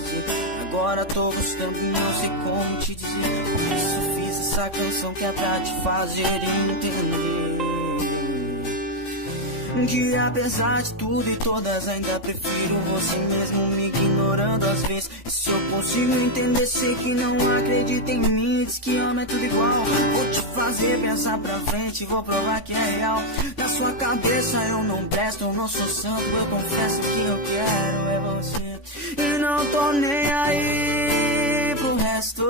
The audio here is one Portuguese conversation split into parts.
você. Agora tô gostando e não sei como te dizer. Por isso fiz essa canção que é pra te fazer entender que apesar de tudo e todas ainda prefiro você mesmo me ignorando às vezes. E se eu consigo entender, sei que não acredita em mim, diz que ama é tudo igual. Vou te fazer pensar pra frente, vou provar que é real. Na sua cabeça eu não presto, eu não sou santo, eu confesso que eu quero é você. E não tô nem aí pro resto.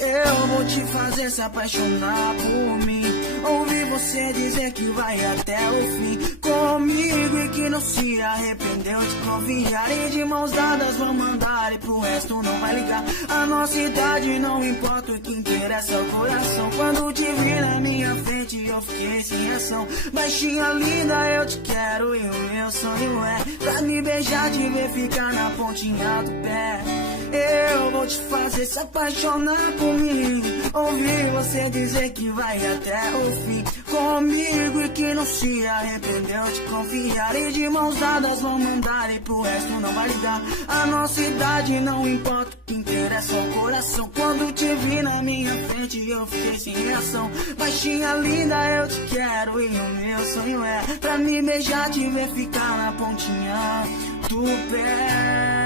Eu vou te fazer se apaixonar por mim. Ouvir você dizer que vai até o fim comigo e que não se arrependeu de confiar. E de mãos dadas vamos andar e pro resto não vai ligar. A nossa idade não importa, o que interessa é o coração. Quando te vi na minha frente eu fiquei sem reação. Baixinha linda, eu te quero e o meu sonho é pra me beijar, te ver ficar na pontinha do pé. Eu vou te fazer se apaixonar por mim. Ouvir você dizer que vai até o fim comigo e que não se arrependeu de confiar. E de mãos dadas vamos andar e pro resto não vai ligar. A nossa idade não importa, o que interessa é o coração. Quando te vi na minha frente eu fiquei sem reação. Baixinha linda, eu te quero e o meu sonho é pra me beijar, te ver ficar na pontinha do pé.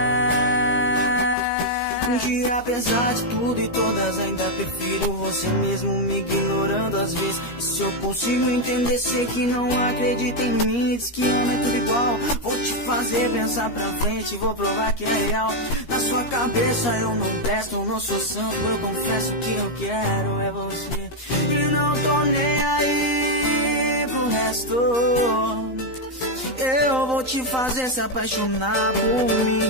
Que apesar de tudo e todas ainda prefiro você mesmo me ignorando às vezes. E se eu consigo entender, sei que não acredita em mim, diz que ama é tudo igual. Vou te fazer pensar pra frente, vou provar que é real. Na sua cabeça eu não presto, eu não sou santo, eu confesso que eu quero é você. E não tô nem aí pro resto. Eu vou te fazer se apaixonar por mim.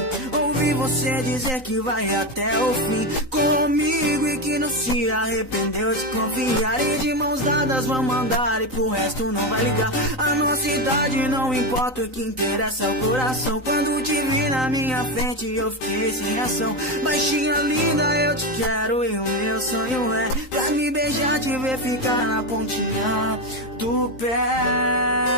Ouvir você dizer que vai até o fim comigo e que não se arrependeu de confiar. E de mãos dadas vamos andar e pro resto não vai ligar. A nossa idade não importa, o que interessa é o coração. Quando te vi na minha frente eu fiquei sem reação. Baixinha linda, eu te quero e o meu sonho é pra me beijar, te ver ficar na pontinha do pé.